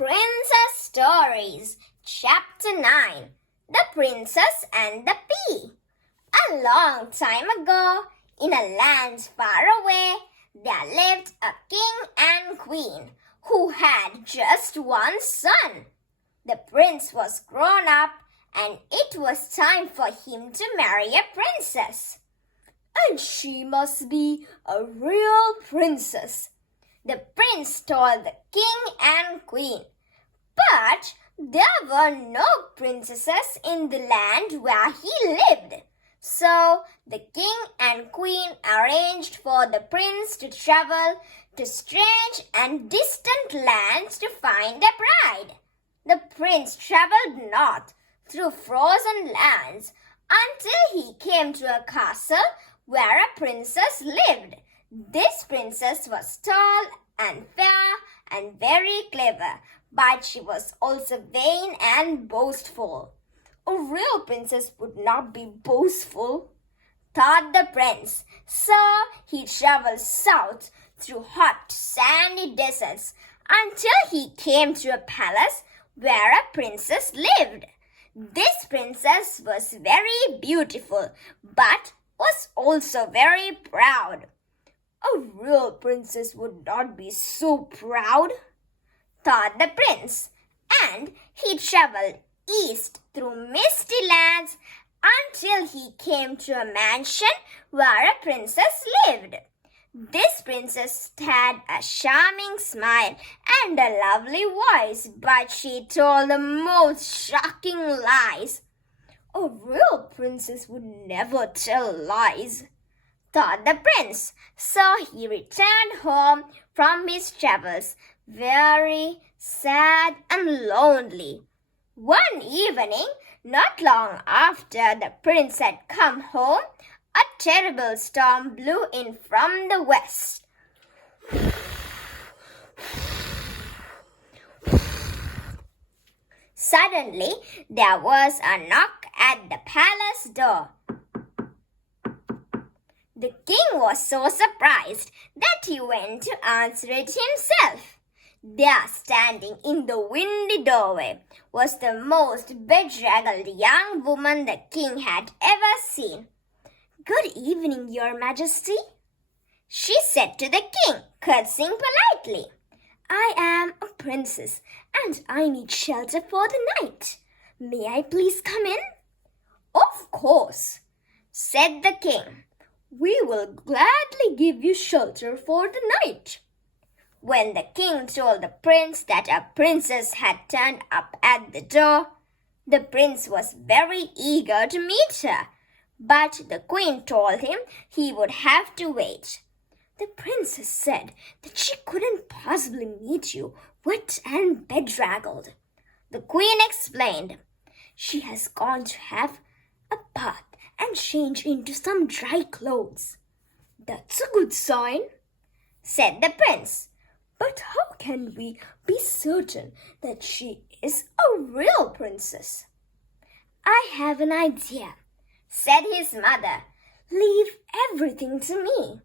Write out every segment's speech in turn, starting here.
Princess Stories, Chapter 9 The Princess and the Pea. A long time ago, in a land far away, there lived a king and queen who had just one son. The prince was grown up, and it was time for him to marry a princess. And she must be a real princess, the prince told the king and queen. But there were no princesses in the land where he lived. So the king and queen arranged for the prince to travel to strange and distant lands to find a bride. The prince traveled north through frozen lands until he came to a castle where a princess lived. This princess was tall and fair and very clever, but she was also vain and boastful. A real princess would not be boastful, thought the prince. So he traveled south through hot, sandy deserts until he came to a palace where a princess lived. This princess was very beautiful, but was also very proud. A real princess would not be so proud, thought the prince, and he traveled east through misty lands until he came to a mansion where a princess lived. This princess had a charming smile and a lovely voice, but she told the most shocking lies. A real princess would never tell lies, thought the prince. So he returned home from his travels, very sad and lonely. One evening, not long after the prince had come home, a terrible storm blew in from the west. Suddenly, there was a knock at the palace door. The king was so surprised that he went to answer it himself. There, standing in the windy doorway, was the most bedraggled young woman the king had ever seen. "Good evening, your majesty," she said to the king, curtsying politely. "I am a princess and I need shelter for the night. May I please come in?" "Of course," said the king. "We will gladly give you shelter for the night." When the king told the prince that a princess had turned up at the door, the prince was very eager to meet her, but the queen told him he would have to wait. The princess said that she couldn't possibly meet you wet and bedraggled. The queen explained, "She has gone to have a bath and change into some dry clothes." "That's a good sign," said the prince. "But how can we be certain that she is a real princess?" "I have an idea," said his mother. "Leave everything to me."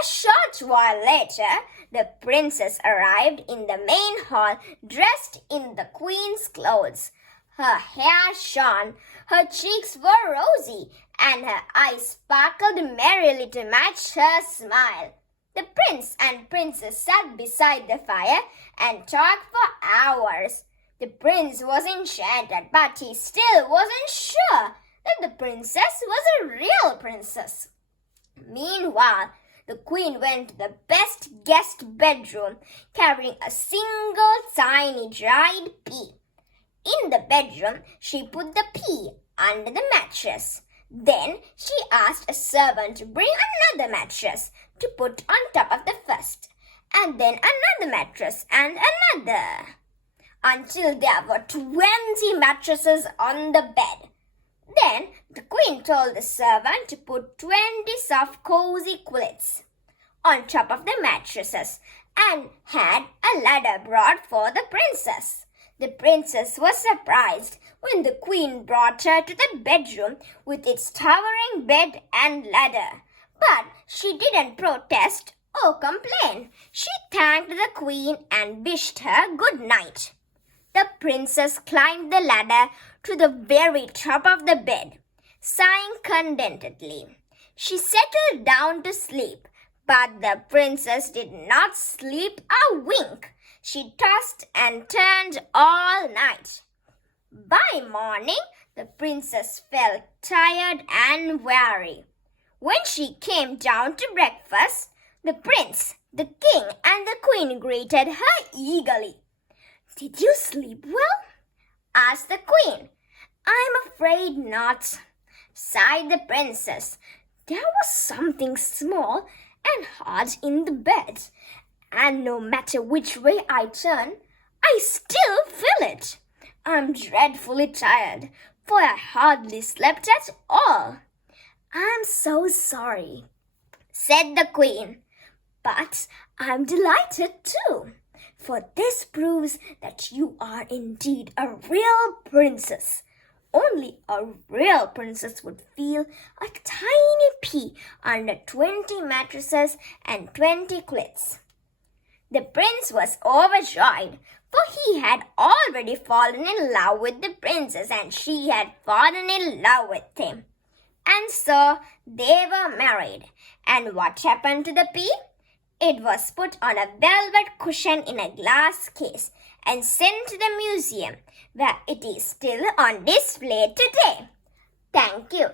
A short while later, the princess arrived in the main hall dressed in the queen's clothes. Her hair shone, her cheeks were rosy, and her eyes sparkled merrily to match her smile. The prince and princess sat beside the fire and talked for hours. The prince was enchanted, but he still wasn't sure that the princess was a real princess. Meanwhile, the queen went to the best guest bedroom, carrying a single tiny dried pea. In the bedroom, she put the pea under the mattress. Then she asked a servant to bring another mattress to put on top of the first, and then another mattress and another, until there were 20 mattresses on the bed. Then the queen told the servant to put 20 soft, cozy quilts on top of the mattresses and had a ladder brought for the princess. The princess was surprised when the queen brought her to the bedroom with its towering bed and ladder. But she didn't protest or complain. She thanked the queen and wished her good night. The princess climbed the ladder to the very top of the bed, sighing contentedly. She settled down to sleep, but the princess did not sleep a wink. She tossed and turned all night. By morning, the princess felt tired and weary. When she came down to breakfast, the prince, the king, and the queen greeted her eagerly. "Did you sleep well?" asked the queen. "I'm afraid not," sighed the princess. "There was something small and hard in the bed, and no matter which way I turn, I still feel it. I'm dreadfully tired, for I hardly slept at all." "I'm so sorry," said the queen, "but I'm delighted too, for this proves that you are indeed a real princess. Only a real princess would feel a tiny pea under 20 mattresses and 20 quilts." The prince was overjoyed, for he had already fallen in love with the princess and she had fallen in love with him. And so they were married. And what happened to the pea? It was put on a velvet cushion in a glass case and sent to the museum, where it is still on display today. Thank you.